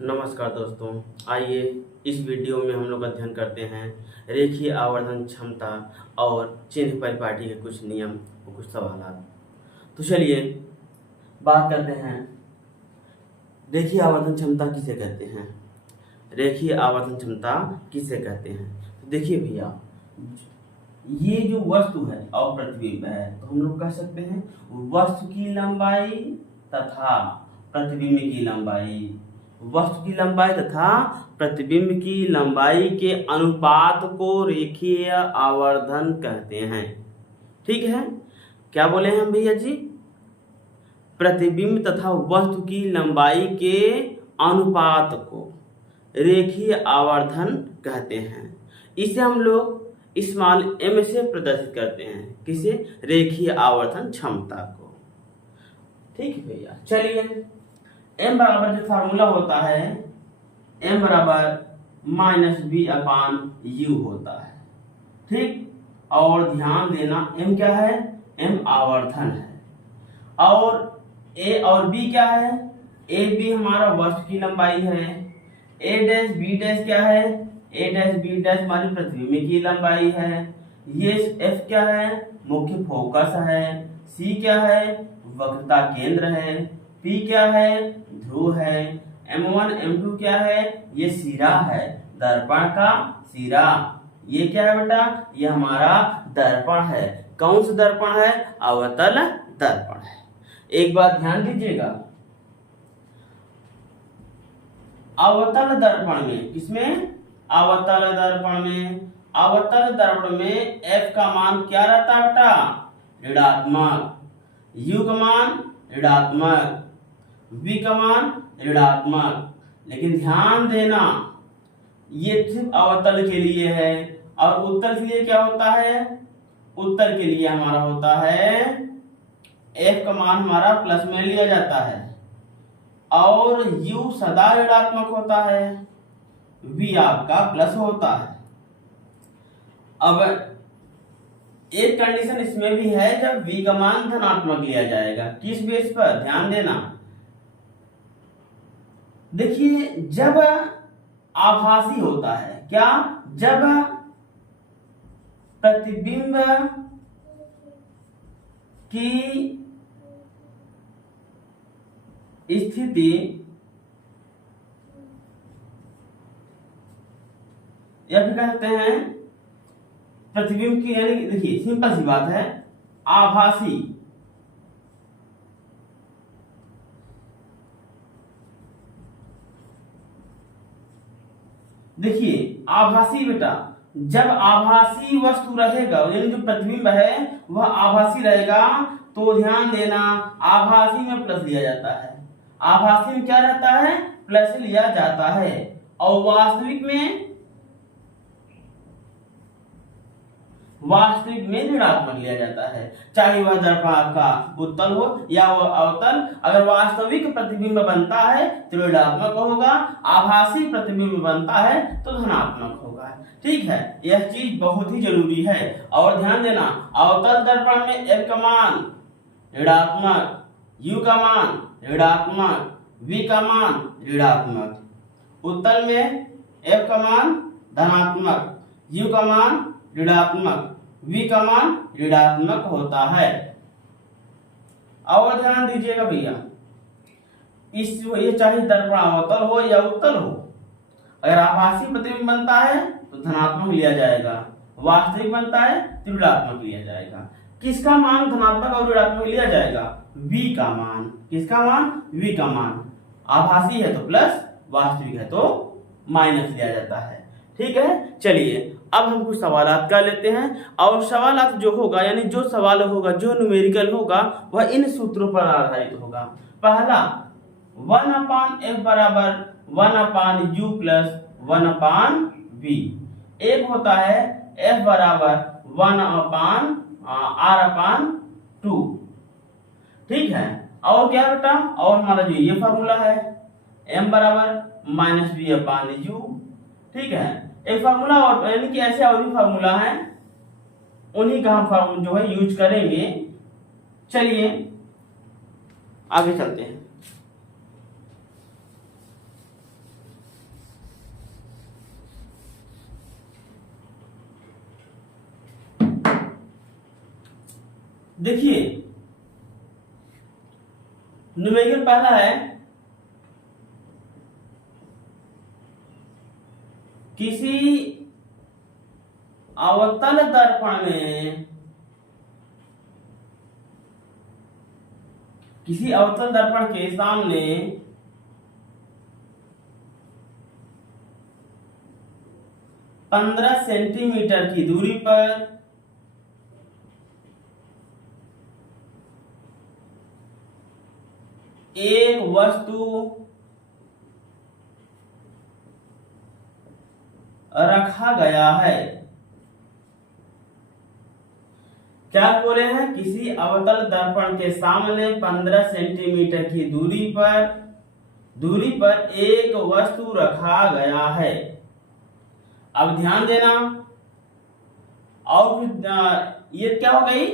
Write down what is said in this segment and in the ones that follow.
नमस्कार दोस्तों, आइए इस वीडियो में हम लोग अध्ययन करते हैं रेखीय आवर्धन क्षमता और चिन्ह परिपाटी के कुछ नियम और कुछ सवाल। तो चलिए बात करते हैं रेखीय आवर्धन क्षमता किसे कहते हैं। रेखीय आवर्धन क्षमता किसे कहते हैं? तो देखिए भैया, ये जो वस्तु है और प्रतिबिंब है, तो हम लोग कह सकते हैं वस्तु की लंबाई तथा प्रतिबिंब की लंबाई। वस्तु की लंबाई तथा प्रतिबिंब की लंबाई के अनुपात को रेखीय आवर्धन कहते हैं। ठीक है, क्या बोले हैं हम भैया जी? प्रतिबिंब तथा वस्तु की लंबाई के अनुपात को रेखीय आवर्धन कहते हैं। इसे हम लोग स्मॉल m से प्रदर्शित करते हैं। किसे? रेखीय आवर्धन क्षमता को। ठीक है भैया, चलिए m बराबर जो फार्मूला होता है m बराबर -v/u होता है। ठीक, और ध्यान देना m क्या है? m आवर्धन है। और a और b क्या है? a b हमारा वस्तु की लंबाई है। a डैश b डैश क्या है? a डैश b डैश हमारी प्रतिबिंब की लंबाई है। ये f क्या है? मुख्य फोकस है। c क्या है? वक्रता केंद्र है। p क्या है? ध्रुव है। m1 m2 क्या है? ये सिरा है, दर्पण का सिरा। ये क्या है बेटा? ये हमारा दर्पण है। कौन सा दर्पण है? अवतल दर्पण है। एक बात ध्यान दीजिएगा, अवतल दर्पण में, किसमें? अवतल दर्पण में। अवतल दर्पण में f का मान क्या रहता है बेटा? ऋणात्मक। u का मान ऋणात्मक, v का मान ऋणात्मक। लेकिन ध्यान देना, ये सिर्फ अवतल के लिए है। और उत्तल के लिए क्या होता है? उत्तल के लिए हमारा होता है f का मान हमारा प्लस में लिया जाता है और u सदा ऋणात्मक होता है, v आपका प्लस होता है। अब एक कंडीशन इसमें भी है, जब v का मान धनात्मक लिया जाएगा। किस बेस पर? ध्यान देना, देखिए जब आभासी होता है, क्या? जब प्रतिबिंब की स्थिति या फिर कहते हैं प्रतिबिंब की, यानी देखिए सिंपल सी बात है, आभासी देखिए आभासी बेटा, जब आभासी वस्तु रहेगा, यानी जो प्रतिबिंब है वह आभासी रहेगा, तो ध्यान देना आभासी में प्लस लिया जाता है। आभासी में क्या रहता है? प्लस लिया जाता है। और वास्तविक में ऋणात्मक लिया जाता है, चाहे वह दर्पण आपका उत्तल हो या वह अवतल। अगर वास्तविक प्रतिबिंब बनता है तो ऋणात्मक होगा, आभासी प्रतिबिंब बनता है तो धनात्मक होगा। ठीक है, यह चीज बहुत ही जरूरी है। और ध्यान देना, अवतल दर्पण में f का मान ऋणात्मक, u का मान ऋणात्मक, v का मान ऋणात्मक। उत्तल में f का मान धनात्मक, u का मान ऋणात्मक, v का मान ऋणात्मक होता है। और ध्यान दीजिएगा भैया, ये चाहे दर्पण अवतल हो या उत्तल हो, अगर आभासी प्रतिबिंब बनता है तो धनात्मक लिया जाएगा, वास्तविक बनता है तो ऋणात्मक लिया जाएगा। किसका मान धनात्मक और ऋणात्मक लिया जाएगा? v का मान। किसका मान? v का मान। आभासी है तो प्लस, वास्तविक है तो माइनस लिया जाता है। ठीक है, चलिए अब हम कुछ सवालात कर लेते हैं। और सवालात जो होगा, यानी जो सवाल होगा, जो न्यूमेरिकल होगा, वह इन सूत्रों पर आधारित होगा। पहला, 1/f बराबर 1/u प्लस 1/v। एक होता है f बराबर 1/r/2। ठीक है, और क्या बेटा? और हमारा जो ये फॉर्मूला है m बराबर -v/u। ठीक है, एक फार्मूला और, यानी कि ऐसे और भी फार्मूला है, उन्हीं का हम जो है यूज करेंगे। चलिए आगे चलते हैं। देखिए न्यूमेरिकल पहला है किसी अवतल दर्पण में, किसी अवतल दर्पण के सामने 15 सेंटीमीटर की दूरी पर एक वस्तु रखा गया है। क्या बोले हैं? किसी अवतल दर्पण के सामने 15 सेंटीमीटर की दूरी पर एक वस्तु रखा गया है। अब ध्यान देना, और ये क्या हो गई?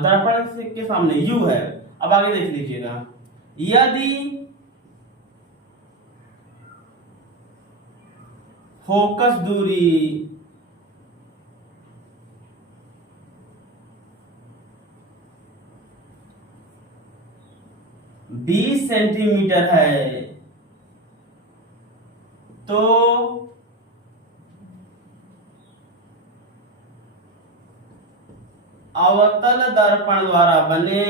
दर्पण के सामने U है। अब आगे देख लीजिएगा, यदि फोकस दूरी 20 सेंटीमीटर है तो अवतल दर्पण द्वारा बने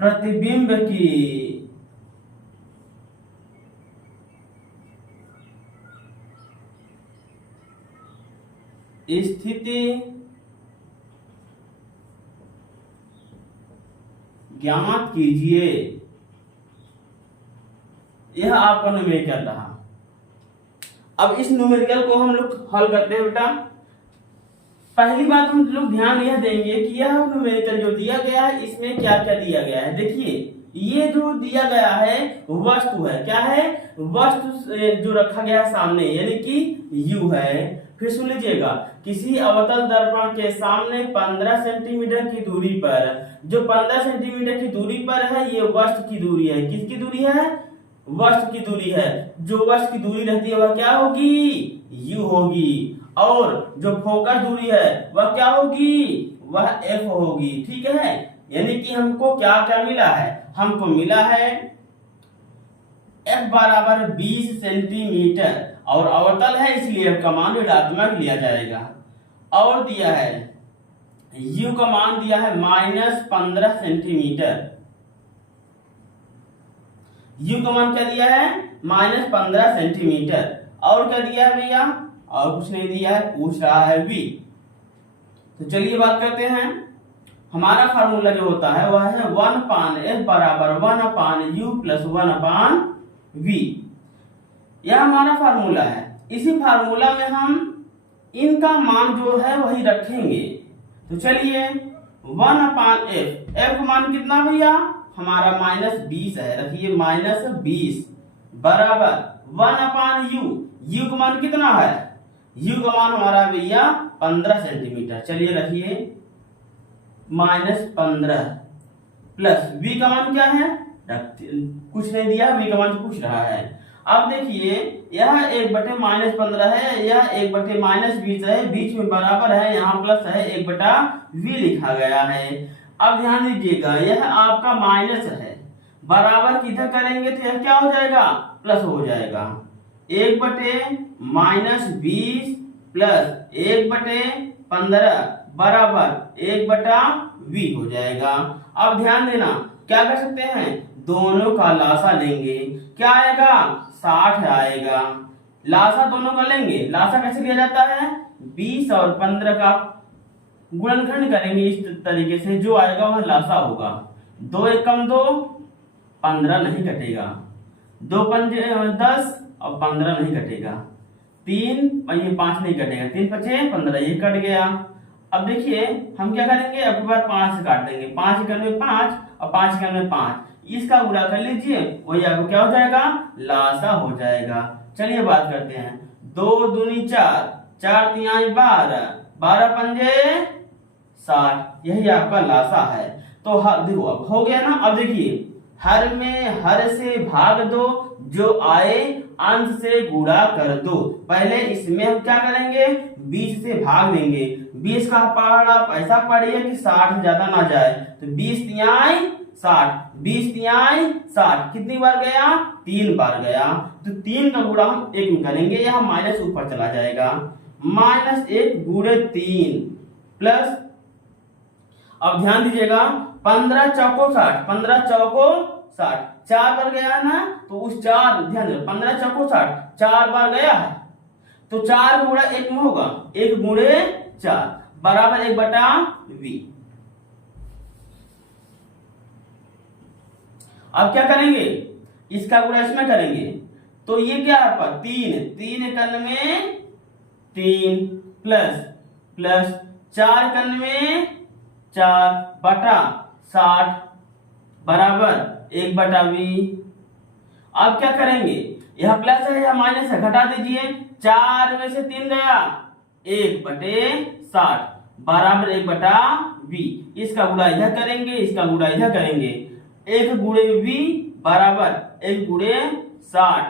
प्रतिबिंब की स्थिति ज्ञात कीजिए। यह आपका न्यूमेरिकल रहा। अब इस न्यूमेरिकल को हम लोग हल करते हैं बेटा। पहली बात हम लोग ध्यान यह देंगे कि यह न्यूमेरिकल जो दिया गया है इसमें क्या क्या दिया गया है। देखिए ये जो दिया गया है वस्तु है, क्या है? वस्तु जो रखा गया है सामने, यानी कि U है। फिर सुन लीजिएगा, किसी अवतल दर्पण के सामने 15 सेंटीमीटर की दूरी पर, जो 15 सेंटीमीटर की दूरी पर है ये वस्तु की दूरी है। किसकी दूरी है? वस्तु की दूरी है। जो वस्तु की दूरी रहती है वह क्या होगी? U होगी। और जो फोकस दूरी है वह क्या होगी? वह F होगी। ठीक है, यानी कि हमको क्या क्या मिला है? हमको मिला है F बराबर 20 सेंटीमीटर और अवतल है इसलिए F का मान ऋणात्मक लिया जाएगा। और दिया है U का मान दिया है -15 सेंटीमीटर। U का मान क्या दिया है? -15 सेंटीमीटर। और क्या दिया है भैया? और कुछ नहीं दिया है, पूछ रहा है V। तो चलिए बात करते हैं। हमारा फार्मूला जो होता है वह है 1/F बराबर 1/U + 1/V। यह हमारा फार्मूला है। इसी फार्मूला में हम इनका मान जो है वही रखेंगे। तो चलिए 1/F, F का मान कितना भैया? हमारा -20 है, रखिए -20 बराबर 1/U। U का मान कितना है? U का मान हमारा भैया 15 सेंटीमीटर। चलिए रखिए -15 प्लस V का मान क्या है? कुछ नहीं दिया, V का मान पूछ रहा है। अब देखिए यह 1/-15 है, यह 1/-20 है, बीच में बराबर है, यहाँ प्लस है, 1/V लिखा गया है। अब ध्यान दीजिएगा यह आपका माइनस है, बराबर किधर करेंगे तो यह क्या हो जाएगा? प्लस हो जाएगा। 1/-20 प्लस 1/15 बराबर 1/V हो जाएगा। अब ध्यान देना, क्या कर सकते हैं? दोनों का लासा लेंगे, क्या आएगा? 60 आएगा। लासा दोनों का लेंगे, लासा कैसे लिया जाता है? 20 और 15 का गुणनखंड करेंगे इस तरीके से, जो आएगा वह लासा होगा। 2 × 2 15 नहीं कटेगा, 2 × 10 और 15 नहीं कटेगा, 3 और 5 नहीं कटेगा, 3 × 5 15, ये कट गया। अब देखिए हम क्या करेंगे? अब की बार 5 से काट देंगे, 5 × 5 और 5 × 5, इसका गुणा कर लीजिए, वही आपको क्या हो जाएगा? लासा हो जाएगा। चलिए बात करते हैं। 2 दूनी 4, 4 तिहाई 12, 12 पंजे 60, यही आपका लासा है। तो देखो अब हो गया ना। अब देखिए हर में हर से भाग दो, जो आए अंश से गुणा कर दो। पहले इसमें हम क्या करेंगे, 20 से भाग देंगे। 20 का पहाड़ आप ऐसा पढ़िए कि 60 ज्यादा ना जाए, तो 20 तिहाई 60, 20 तिहाई 60 कितनी बार गया, 3 बार गया। तो 3 का गुणा हम 1 में करेंगे, यहाँ माइनस ऊपर चला जाएगा, -1 गुणे 3 प्लस, अब ध्यान दीजिएगा 15 चौको 60, 15 चौको 60, 4 बार गया है ना, तो उस 4 ध्यान दे 15 चौको 60 4 बार गया है, तो 4 गुणा 1 में होगा, 1 गुणे 4 बराबर 1/v। अब क्या करेंगे, इसका गुणा इसमें करेंगे, तो ये क्या है आपका 3 एकन में 3 प्लस 4 एकन में 4 बटा 60 बराबर 1/v। अब क्या करेंगे, यह प्लस है या माइनस है, घटा दीजिए, 4 में से 3 गया, 1/60 बराबर 1/v। इसका गुणा इधर करेंगे, इसका गुणा इधर करेंगे, 1 गुणे v बराबर 1 गुणे 60,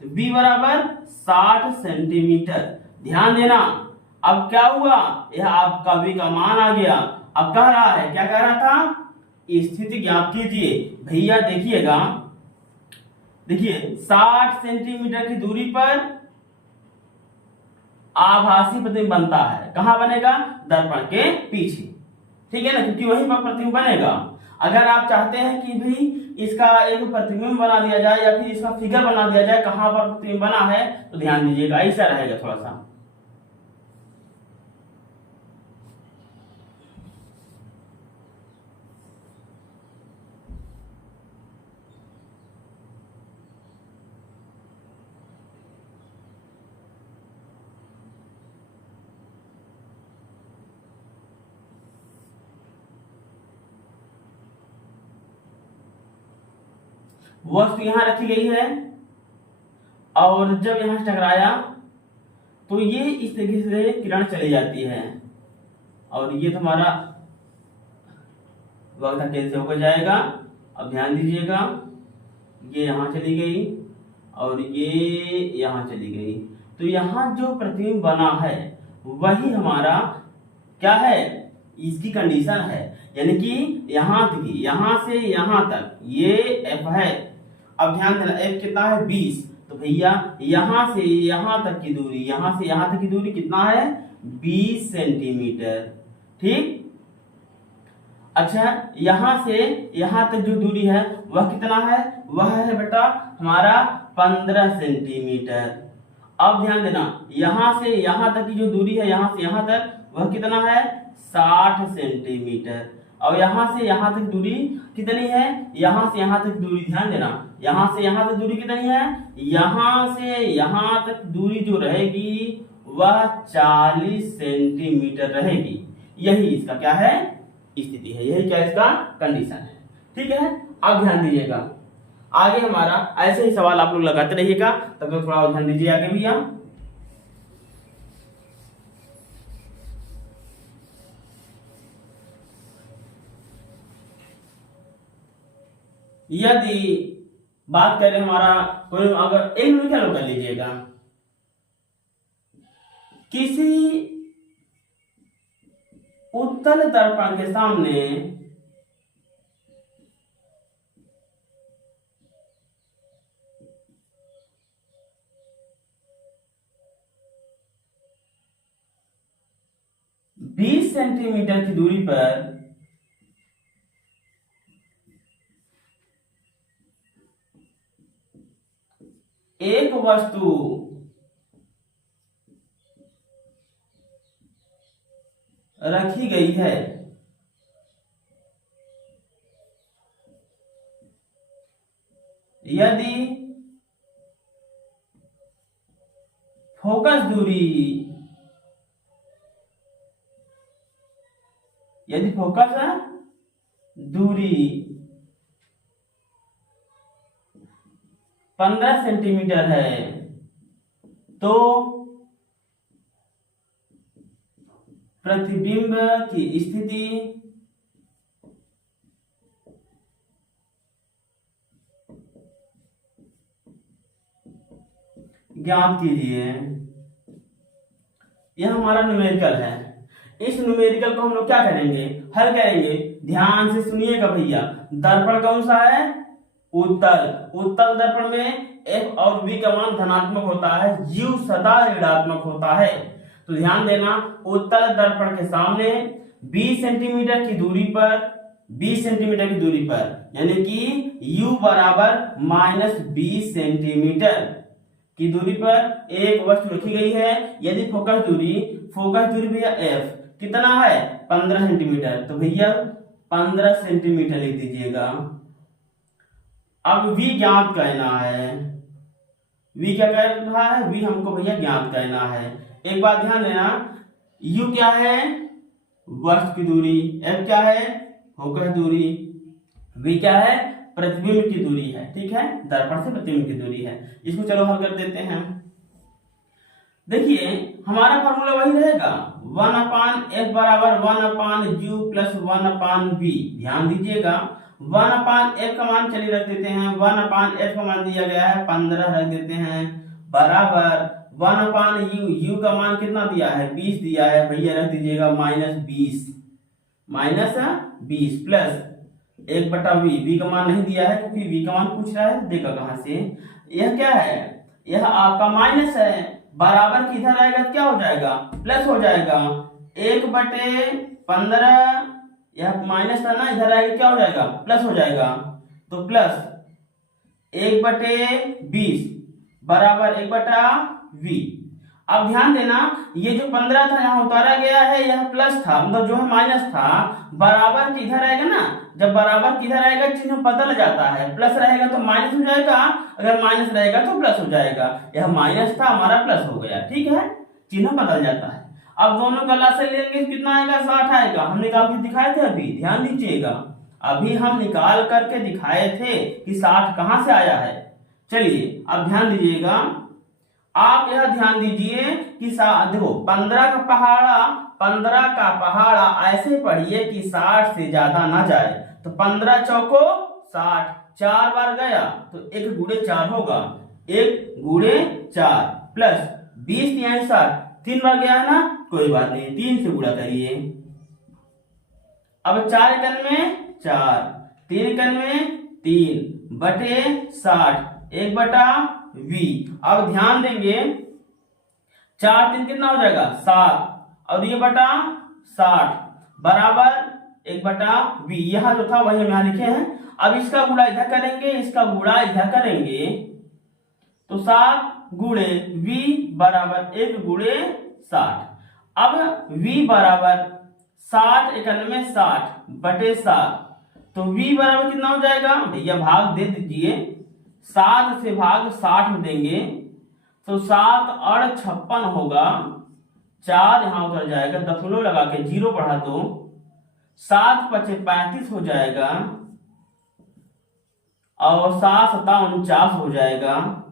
तो v बराबर 60 सेंटीमीटर। ध्यान देना, अब क्या हुआ, यह आपका v का मान आ गया। अब कह रहा है, क्या कह रहा था, स्थिति ज्ञात कीजिए। भैया देखिएगा, देखिए 60 सेंटीमीटर की दूरी पर आभासी प्रतिबिंब बनता है। कहां बनेगा, दर्पण के पीछे, ठीक है ना, क्योंकि वहीं पर प्रतिबिंब बनेगा। अगर आप चाहते हैं कि भाई इसका एक प्रतिबिंब बना दिया जाए या फिर इसका फिगर बना दिया जाए कहां पर प्रतिबिंब बना है, तो ध्यान दीजिएगा, ऐसा रहेगा थोड़ा सा। वस्तु यहां रखी गई है और जब यहां टकराया तो ये इस तरीके से किरण चली जाती है, और ये तुम्हारा वक्त कैसे होकर जाएगा। अब ध्यान दीजिएगा, ये यहां चली गई और ये यहां चली गई, तो यहां जो प्रतिबिंब बना है वही हमारा क्या है, इसकी कंडीशन है, यानी कि यहां देखिए, यहां से यहां तक ये f है। अब ध्यान देना, f कितना है 20, तो भैया यहां से यहां तक की दूरी, यहां से यहां तक की दूरी कितना है 20 सेंटीमीटर, ठीक। अच्छा, यहां से यहां तक जो दूरी है वह कितना है, वह है बेटा हमारा 15 सेंटीमीटर। अब ध्यान देना, यहां से यहां तक की जो दूरी है, यहां से यहां तक, वह कितना है 60 सेंटीमीटर। और यहां से यहां तक दूरी कितनी है, यहां से यहां तक दूरी, ध्यान देना, यहां से यहां तक दूरी कितनी है, यहां से यहां तक दूरी जो रहेगी वह 40 सेंटीमीटर रहेगी। यही इसका क्या है, स्थिति है, यही क्या इसका कंडीशन है, ठीक है। अब ध्यान दीजिएगा, आगे हमारा ऐसे ही सवाल आप लोग लगाते रहिएगा, तब तक थोड़ा ध्यान दीजिए आगे भैया। यदि बात करें हमारा कोई, अगर एक मिनट क्या लोग कर लीजिएगा, किसी उत्तल दर्पण के सामने बीस सेंटीमीटर की दूरी पर एक वस्तु रखी गई है, यदि फोकस दूरी, यदि फोकस दूरी 15 सेंटीमीटर है, तो प्रतिबिंब की स्थिति ज्ञात कीजिए। यह हमारा न्यूमेरिकल है। इस न्यूमेरिकल को हम लोग क्या करेंगे, हल करेंगे। ध्यान से सुनिएगा भैया, दर्पण कौन सा है, उत्तल। उत्तल दर्पण में F और V का मान धनात्मक होता है, U सदा ऋणात्मक होता है। तो ध्यान देना, उत्तल दर्पण के सामने 20 सेंटीमीटर की दूरी पर, 20 सेंटीमीटर की दूरी पर, यानी कि U बराबर -20 सेंटीमीटर की दूरी पर एक वस्तु रखी गई है। यदि फोकस दूरी भैया F कितना है, 15 सेंटीमीटर, तो भैया 15 सेंटीमीटर लिख दीजिएगा। अब V ज्ञात करना है। V क्या कह रहा है, V हमको भैया ज्ञात करना है। एक बात ध्यान देना, U क्या है, वस्तु की दूरी, F क्या है, फोकस दूरी, V क्या है, प्रतिबिंब की दूरी है। ठीक है, दर्पण से प्रतिबिंब की दूरी है। इसको चलो हल कर देते हैं। देखिए हमारा फॉर्मूला वही रहेगा, 1/F बराबर 1/U प्लस 1/V। ध्यान दीजिएगा, 1/F का मान चलिए रख देते हैं, 1/F का मान दिया गया है 15 रख देते हैं, बराबर 1/U, U का मान कितना दिया है, 20 दिया है भैया, रख दीजिएगा -20 प्लस 1/V। V का मान नहीं दिया है क्योंकि V का मान पूछ रहा है, देखा कहां से। यह क्या है, यह आपका माइनस है, बराबर की इधर आएगा क्या हो जाएगा, प्लस हो जाएगा। 1/15, यह माइनस था ना, इधर आएगा क्या हो जाएगा, प्लस हो जाएगा। तो प्लस 1/20 बराबर 1/V। अब ध्यान देना, ये जो 15 था यहाँ उतारा गया है, यह प्लस था, मतलब जो है माइनस था, बराबर किधर आएगा ना, जब बराबर किधर आएगा चिन्ह बदल जाता है, प्लस रहेगा तो माइनस हो जाएगा, अगर माइनस रहेगा तो प्लस हो जाएगा। यह माइनस था हमारा प्लस हो गया, ठीक है, चिन्ह बदल जाता है। अब दोनों का लसागु लेंगे, कितना आएगा, 60 आएगा। हम निकाल के दिखाए थे अभी, ध्यान दीजिएगा, अभी हम निकाल करके दिखाए थे कि 60 कहां से आया है। चलिए अब ध्यान दीजिएगा, आप यह ध्यान दीजिए कि देखो 15 का पहाड़ा ऐसे पढ़िए कि 60 से ज्यादा ना जाए। तो 15 चौको 60, 4 बार गया तो 1 गुणे 4 होगा, 1 गुणे 4 प्लस 20 यानी 60, 3 बार गया है ना, कोई बात नहीं, 3 से गुणा करिए। अब 4 एकन में 4, 3 एकन में 3 बटे 60, 1/V। अब ध्यान देंगे, 4 3 कितना हो जाएगा, 7, और ये बटा 60 बराबर 1/V। यहां जो था वही हम यहां लिखे हैं। अब इसका गुणा इधर करेंगे, इसका गुणा इधर करेंगे, तो 7 गुणे V बराबर 1 गुणे 60। अब V बराबर 60 एकन में 60 बटे 7, तो V बराबर कितना हो जाएगा भैया, भाग दे दीजिए, 7 से भाग 60 में देंगे तो 7 और 56 होगा, 4 यहां उतर जाएगा, दशमलव लगा के 0 बढ़ा दो, 7 × 5 = 35 हो जाएगा, और 7 × 7 = 49 हो जाएगा।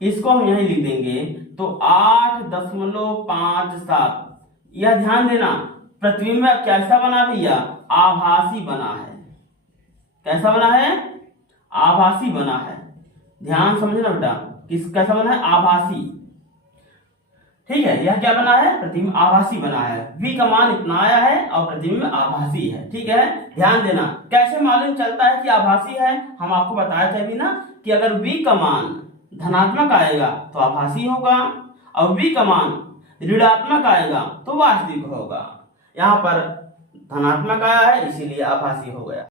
इसको हम यहीं लिख देंगे, तो 8.57। यह ध्यान देना, प्रतिबिंब कैसा बना भैया, आभासी बना है। कैसा बना है, आभासी बना है। ध्यान समझना बेटा, कैसा बना है, आभासी। ठीक है, यह क्या बना है, प्रतिबिंब आभासी बना है। V का मान इतना आया है और प्रतिबिंब आभासी है। ठीक है, ध्यान देना, कैसे मालूम चलता है कि आभासी है, हम आपको बताया था अभी ना कि अगर V का मान धनात्मक आएगा तो आभासी होगा, और V का मान ऋणात्मक आएगा तो वास्तविक होगा। यहाँ पर धनात्मक आया है इसीलिए आभासी हो गया।